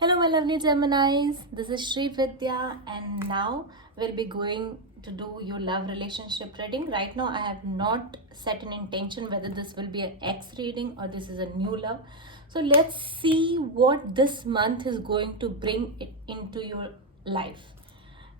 Hello, my lovely Geminis. This is Sri Vidya, and now we'll be going to do your love relationship reading. Right now, I have not set an intention whether this will be an ex reading or this is a new love. So, let's see what this month is going to bring it into your life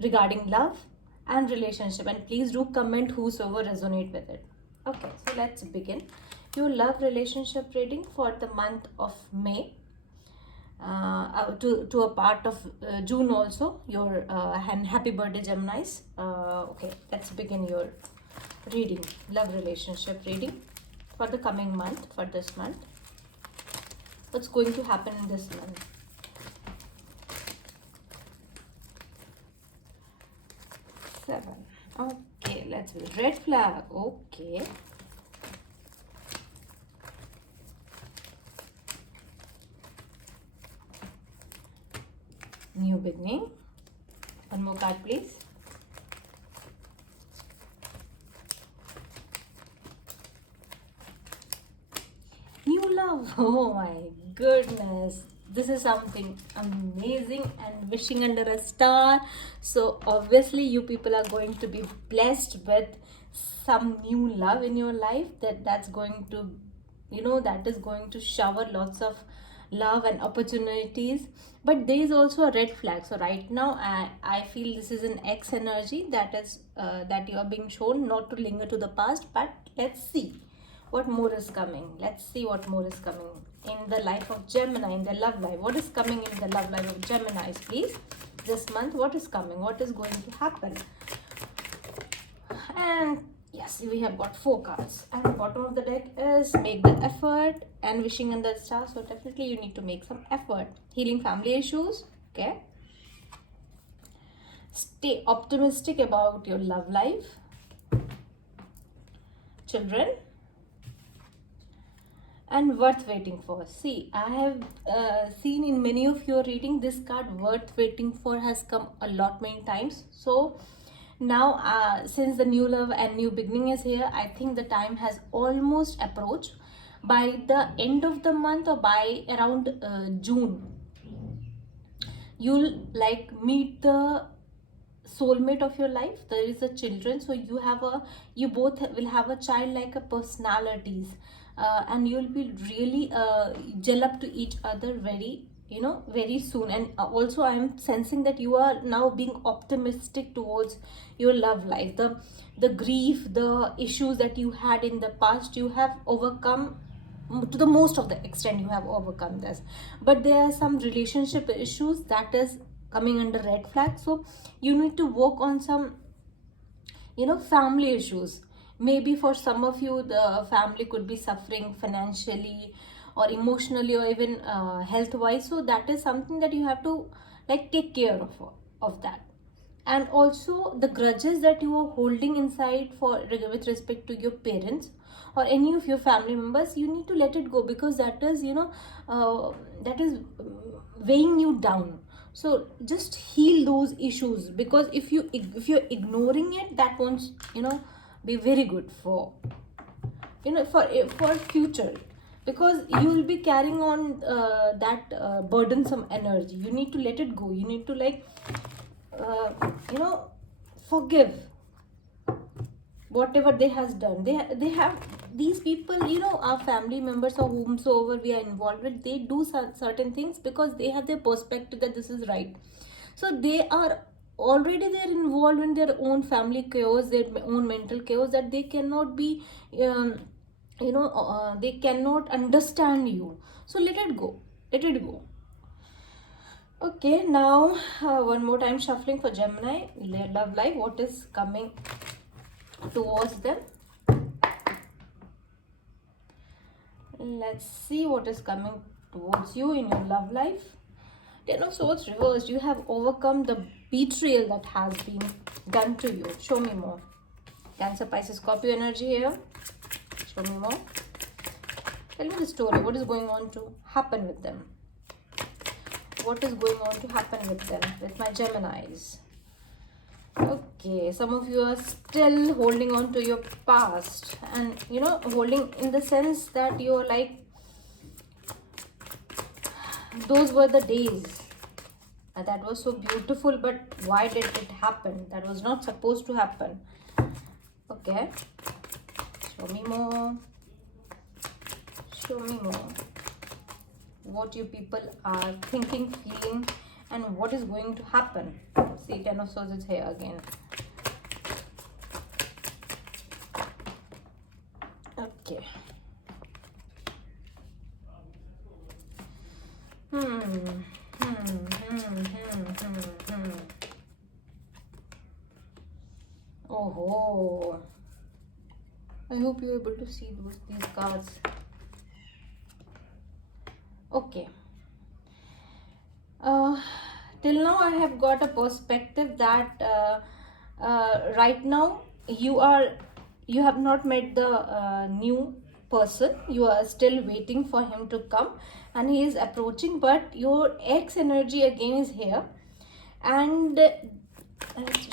regarding love and relationship. And please do comment whosoever resonate with it. Okay, so let's begin your love relationship reading for the month of May to a part of June also. Your and happy birthday, Geminis. Okay, let's begin your reading, love relationship reading for the coming month, for this month. What's going to happen in this month? Seven. Okay, let's be red flag. Okay. New beginning. One more card, please. New love. Oh my goodness. This is something amazing and wishing under a star. So obviously you people are going to be blessed with some new love in your life that's going to, that is going to shower lots of love and opportunities. But there is also a red flag. So right now I feel this is an X energy that is that you are being shown not to linger to the past. But let's see what more is coming. Let's see what more is coming in the life of Gemini, in the love life. What is coming in the love life of Geminis, please? This month, what is coming? What is going to happen? And yes, we have got 4 cards. And the bottom of the deck is make the effort and wishing under the star. So definitely you need to make some effort. Healing family issues. Okay. Stay optimistic about your love life. Children. And worth waiting for. See, I have seen in many of your reading this card worth waiting for has come a lot many times. So now since the new love and new beginning is here, I think the time has almost approached. By the end of the month or by around June, you'll like meet the soulmate of your life. There is a children, so you both will have a child like a personalities, and you'll be really gel up to each other very soon. And also I am sensing that you are now being optimistic towards your love life. The grief, the issues that you had in the past, you have overcome to the most of the extent. You have overcome this, but there are some relationship issues that is coming under red flag. So you need to work on some family issues. Maybe for some of you the family could be suffering financially or emotionally or even health wise. So that is something that you have to like take care of that. And also the grudges that you are holding inside for with respect to your parents or any of your family members, you need to let it go, because that is that is weighing you down. So just heal those issues, because if you're ignoring it, that won't be very good for for future, because you will be carrying on that burdensome energy. You need to let it go. You need to like forgive whatever they has done. They have these people, our family members or whomsoever we are involved with, they do certain things because they have their perspective that this is right. So they are already they're involved in their own family chaos, their own mental chaos, that they cannot be they cannot understand you. So let it go. Let it go. Okay, now one more time shuffling for Gemini love life. What is coming towards them? Let's see what is coming towards you in your love life. Ten of Swords reversed. You have overcome the betrayal that has been done to you. Show me more. Cancer, Pisces, Scorpio energy here. Show me more. Tell me the story. What is going on to happen with them? What is going on to happen with them, with my Geminis? Okay, some of you are still holding on to your past, and holding in the sense that you're like, those were the days, That was so beautiful, but why did it happen? That was not supposed to happen. Okay, show me more. Show me more. What you people are thinking, feeling, and what is going to happen. See, Ten of Swords is here again. Okay. Oh, I hope you're able to see these cards. Okay. Till now I have got a perspective that right now you have not met the new person. You are still waiting for him to come, and he is approaching, but your ex energy again is here. And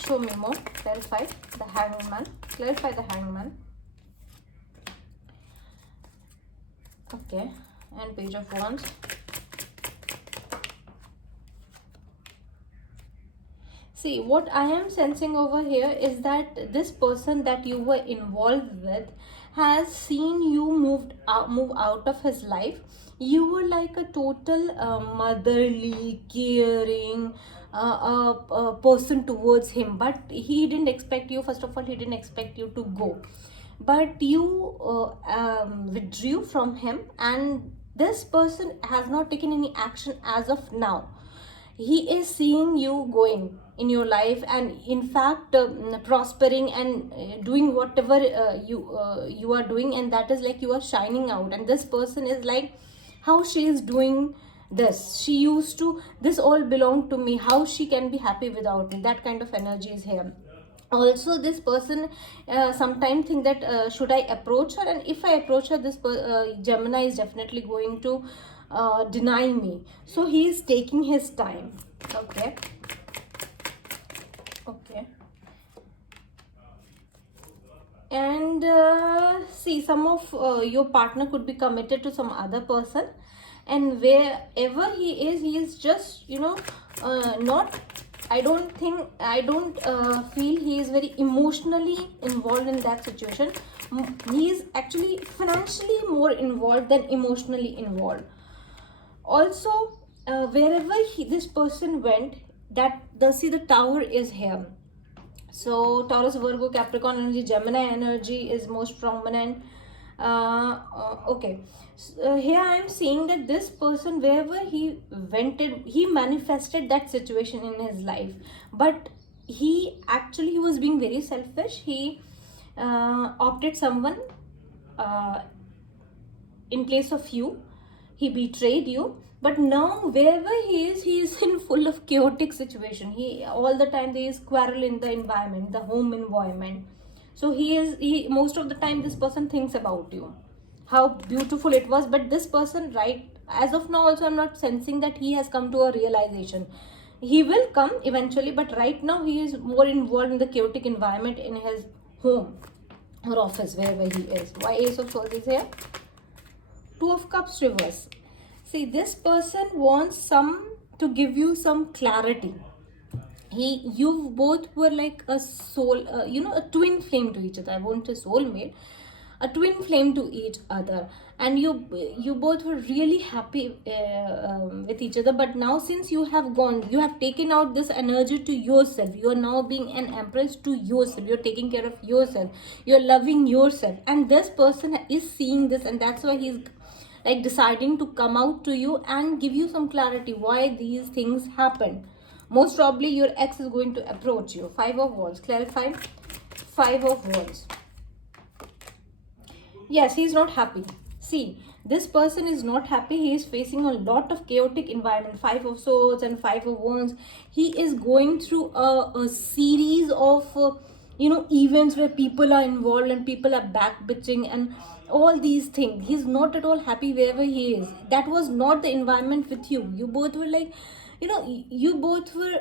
show me more. Clarify the Hangman. Clarify the Hangman. Okay, and Page of Wands. See, what I am sensing over here is that this person that you were involved with has seen you move out of his life. You were like a total motherly, caring person towards him, but he didn't expect you. First of all, he didn't expect you to go, but you withdrew from him, and this person has not taken any action as of now. He is seeing you going in your life, and in fact prospering and doing whatever you are doing, and that is like you are shining out. And this person is like, how she is doing this, she used to, this all belonged to me, how she can be happy without me? That kind of energy is here. Also, this person sometimes think that should I approach her, and if I approach her, this Gemini is definitely going to deny me. So he is taking his time. Okay. Okay. And see, some of your partner could be committed to some other person, and wherever he is just, not, I don't feel he is very emotionally involved in that situation. He is actually financially more involved than emotionally involved. Also, wherever this person went, that the Tower is here. So Taurus, Virgo, Capricorn energy, Gemini energy is most prominent. Okay, so, here I am seeing that this person, wherever he went, he manifested that situation in his life, but he was being very selfish. He opted someone in place of you. He betrayed you, but now wherever he is in full of chaotic situation. He all the time there is quarrel in the environment, the home environment. So he most of the time this person thinks about you, how beautiful it was. But this person, right, as of now also I'm not sensing that he has come to a realization. He will come eventually, but right now he is more involved in the chaotic environment in his home or office, wherever he is. Why Ace of Swords is here? Two of Cups reverse. See, this person wants to give you some clarity. You both were like a soul, a twin flame to each other. I won't say soulmate, a twin flame to each other, and you both were really happy with each other. But now, since you have gone, you have taken out this energy to yourself. You are now being an empress to yourself. You're taking care of yourself. You're loving yourself, and this person is seeing this, and that's why he's like deciding to come out to you and give you some clarity why these things happen. Most probably your ex is going to approach you. Five of Wands. Clarify. Five of Wands. Yes, he is not happy. See, this person is not happy. He is facing a lot of chaotic environment. Five of Swords and Five of Wands. He is going through a series of events where people are involved and people are back bitching and all these things. He's not at all happy wherever he is. That was not the environment with you. You both were like, you both were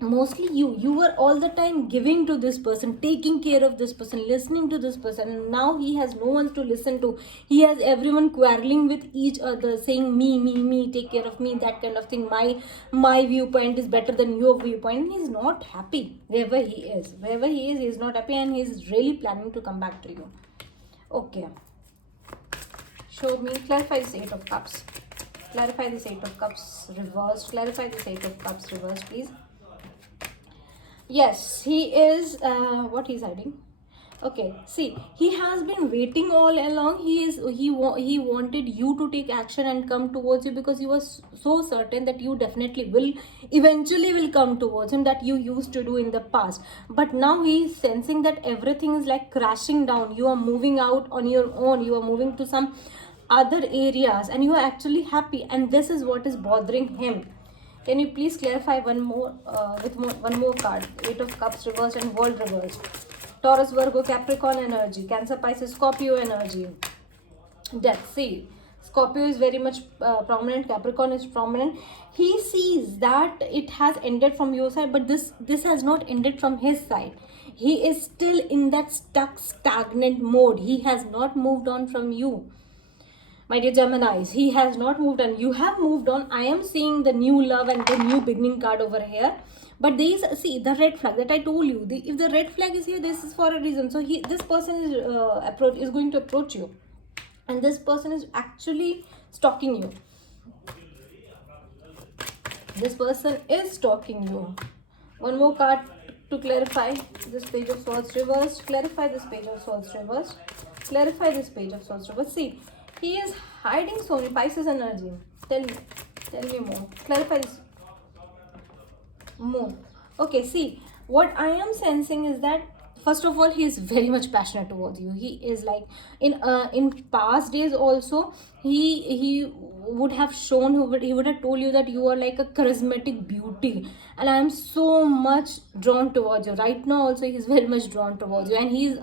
mostly you were all the time giving to this person, taking care of this person, listening to this person, and now he has no one to listen to. He has everyone quarreling with each other, saying me, take care of me, that kind of thing. My viewpoint is better than your viewpoint, and he's not happy wherever he is not happy, and he's really planning to come back to you. Okay, show me, clarify this Eight of Cups, clarify this Eight of Cups reversed, clarify this Eight of Cups reversed, please. Yes, he is. What he's hiding? Okay, see, he has been waiting all along. He wanted you to take action and come towards you, because he was so certain that you definitely will eventually will come towards him, that you used to do in the past. But now he is sensing that everything is like crashing down. You are moving out on your own. You are moving to some other areas, and you are actually happy. And this is what is bothering him. Can you please clarify one more one more card? Eight of Cups reversed and World reversed. Taurus, Virgo, Capricorn energy. Cancer, Pisces, Scorpio energy. Death. See, Scorpio is very much prominent. Capricorn is prominent. He sees that it has ended from your side, but this has not ended from his side. He is still in that stuck, stagnant mode. He has not moved on from you. My dear Geminis, he has not moved on. You have moved on. I am seeing the new love and the new beginning card over here. But these, see, the red flag that I told you. If the red flag is here, this is for a reason. So this person is going to approach you, and this person is actually stalking you. This person is stalking you. One more card to clarify this Page of Swords reversed. Clarify this Page of Swords reversed. Clarify this Page of Swords reversed. See, he is hiding so many. Pisces energy. Tell me more. Clarify this. Moon. Okay, see, what I am sensing is that, first of all, he is very much passionate towards you. He is like, in past days also, he would have shown, he would have told you that you are like a charismatic beauty, and I am so much drawn towards you. Right now also, he is very much drawn towards you, and he is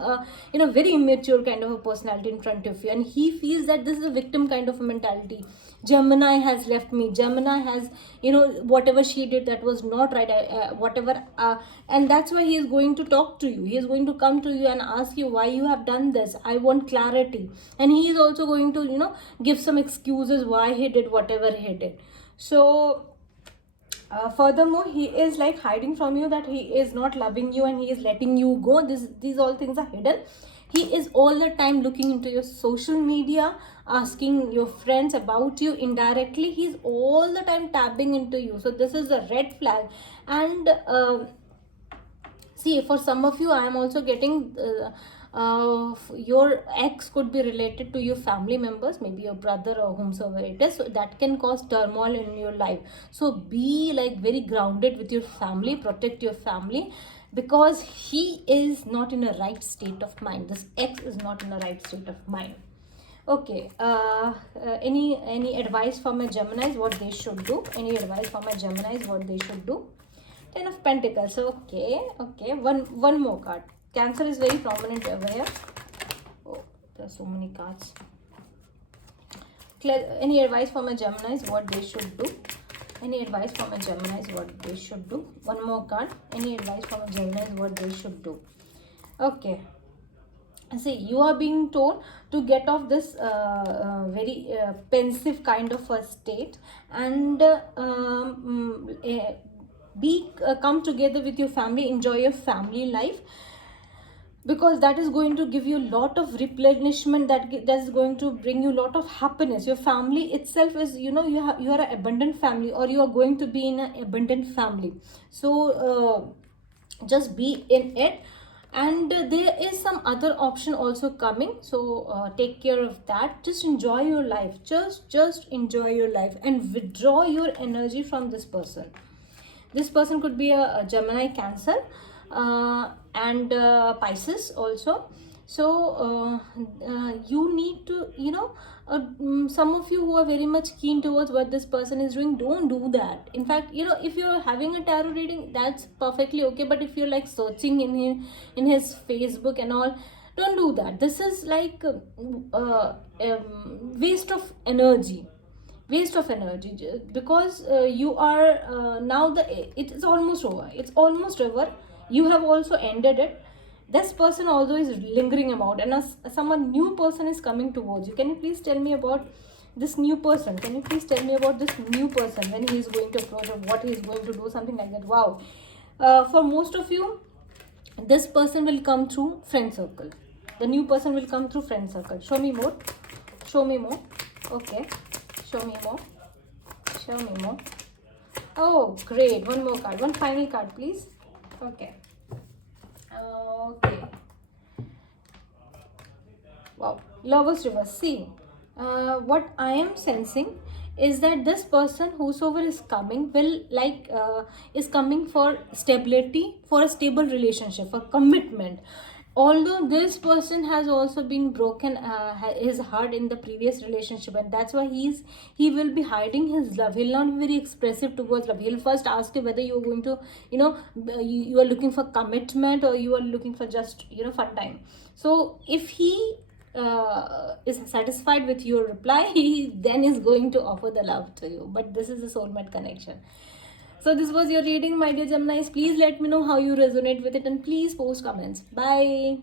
very immature kind of a personality in front of you, and he feels that this is a victim kind of a mentality. Gemini has left me. Gemini has, whatever she did, that was not right. And that's why he is going to talk to you. He is going to come to you and ask you why you have done this. I want clarity. And he is also going to, give some excuses why he did whatever he did. So, furthermore, he is like hiding from you, that he is not loving you and he is letting you go. These all things are hidden. He is all the time looking into your social media, asking your friends about you indirectly. He's all the time tapping into you. So this is a red flag. And see, for some of you, I am also getting your ex could be related to your family members, maybe your brother or whomsoever it is. So that can cause turmoil in your life. So be like very grounded with your family, protect your family, because he is not in a right state of mind. This ex is not in a right state of mind. Okay, any advice for my Geminis what they should do? Any advice for my Geminis what they should do? Ten of Pentacles. Okay. One more card. Cancer is very prominent over here. Oh, there are so many cards. Any advice for my Geminis what they should do? Any advice for my Geminis what they should do? One more card. Any advice for my Geminis what they should do? Okay. See, you are being told to get off this very pensive kind of a state, and come together with your family, enjoy your family life, because that is going to give you a lot of replenishment, that is going to bring you a lot of happiness. Your family itself is, you are an abundant family, or you are going to be in an abundant family. So just be in it. And there is some other option also coming, so take care of that. Just enjoy your life, just enjoy your life, and withdraw your energy from this person. This person could be a Gemini, Cancer, and Pisces also. So you need to, some of you who are very much keen towards what this person is doing, don't do that. In fact, if you're having a tarot reading, that's perfectly okay. But if you're like searching in his Facebook and all, don't do that. This is like waste of energy. waste of energy, because you are now it is almost over, it's almost over. You have also ended it. This person although is lingering about, and as someone new person is coming towards you. Can you please tell me about this new person? Can you please tell me about this new person, when he is going to approach, or what he is going to do, something like that? Wow. For most of you, this person will come through friend circle. The new person will come through friend circle. Show me more. Show me more. Okay. Show me more. Show me more. Oh, great. One more card. One final card, please. Okay. Okay. Wow. Lovers reverse. See, what I am sensing is that this person, whosoever is coming, will is coming for stability, for a stable relationship, for commitment. Although this person has also been broken his heart in the previous relationship, and that's why he will be hiding his love. He'll not be very expressive towards love. He'll first ask you whether you're going to, you are looking for commitment, or you are looking for just, fun time. So if he is satisfied with your reply, he then is going to offer the love to you. But this is a soulmate connection. So this was your reading, my dear Geminis. Please let me know how you resonate with it, and please post comments. Bye.